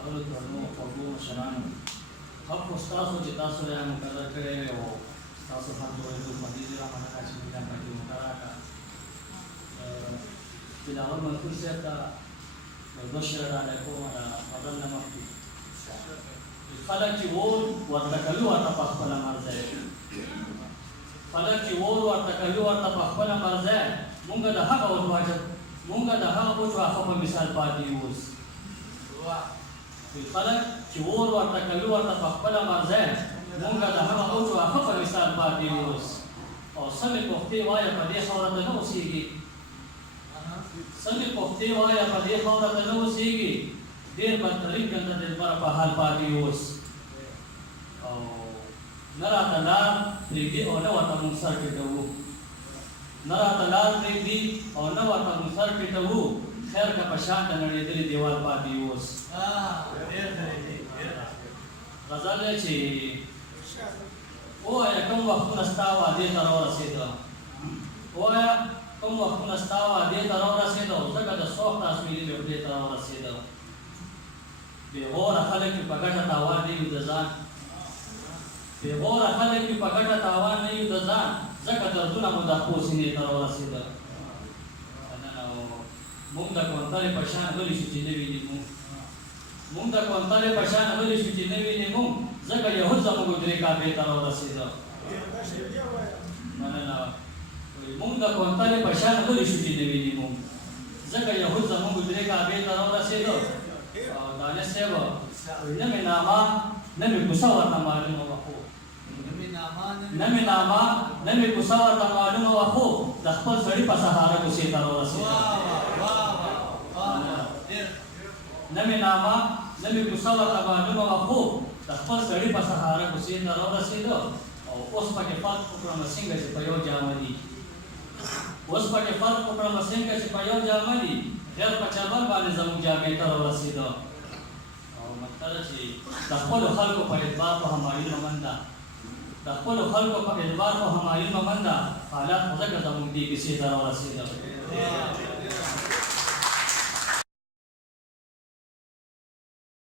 ښاغلو درنو خوږو مشرانو، حق خو ستاسو چې تاسو یې مقرر کړی وی او ستاسو حق جوړېدو خوندي دي رحمت الله چې موږ پکې موقع راکړه. بلاول منصور صاحب ته یو دوه شعر ډالۍ کوم د فضل نه مخکې. خلک چې اور ورته کوي ورته په خپله مرضی، خلک چې اور ورته کوي ورته په خپله مرضی، مونږ د هغه وجو په مثال پاتې یو اوس. خلک چې اور ورته کوي ورته په خپله مرضی، مونږ د هغه وجو په مثال پاتې یو اوس. او سمې پښتې وایه په دې خاوره ته نه اوسېږي، سمې پښتې وایه په دې خاوره ته نه اوسېږي، ډېر بدترین ګنده دلبره په حال پاتې اوس. او نه راته لار پرېږدي او نه ورته مونږ سر ټیټوو، نه راته لار پرېږدي او نه ورته مونږ سر ټیټوو، خیر که په شان د نړېدلې دیوال پاتې اوس. غزل دی چې ووایه کوم وختونه ستا وعدې ته راورسېده، ووایه کوم وختونه ستا وعدې ته راورسېده، ځکه د سوخت اسمېلي مې خولې ته راورسېده. بې غوره خلک مې په ګټه تاوان نه یو د ځان، بې غوره خلک مې په ګټه تاوان نه یو د ځان، ځکه دردونه مو د خپو سینې ته راورسېده. مونږ د کوترې په شان غلي شو چې نه ویني مونږ، مونږ د کوترې په شان غلي شو چې نه ویني مونږ، ځکه یهود زموږ درې کعبې ته راورسېده. مننه. مونږ د کوترې په شان غلي شو چې نه ویني مونږ، ځکه یهود زموږ درې کعبې ته راورسېده. دانش صاحب نه مې نامه نه مې کوڅه ورته معلومه وه، خو نه مې نامه نه مې کوڅه ورته معلومه وه، خو د خپل سړي په سهاره کوڅې ته راورسېده. نه مې نامه نه مې کوڅه ورته معلومه وه، خو د خپل سړي په سهاره کوڅې ته راورسېده. او اوس پکې فرق وکړم څنګه چې په یو جامه دي، اوس پکې فرق وکړم څنګه چې په یو جامه دي، غیر په چربل باندې زموږ جامې ته راورسېده. او مطلب چې د خپلو خلکو په اعتبار په همایون ممنده، د خپلو خلکو په اعتبار په همایون ممنده، حالات خو ځکه زموږ دې کیسې ته راورسېده.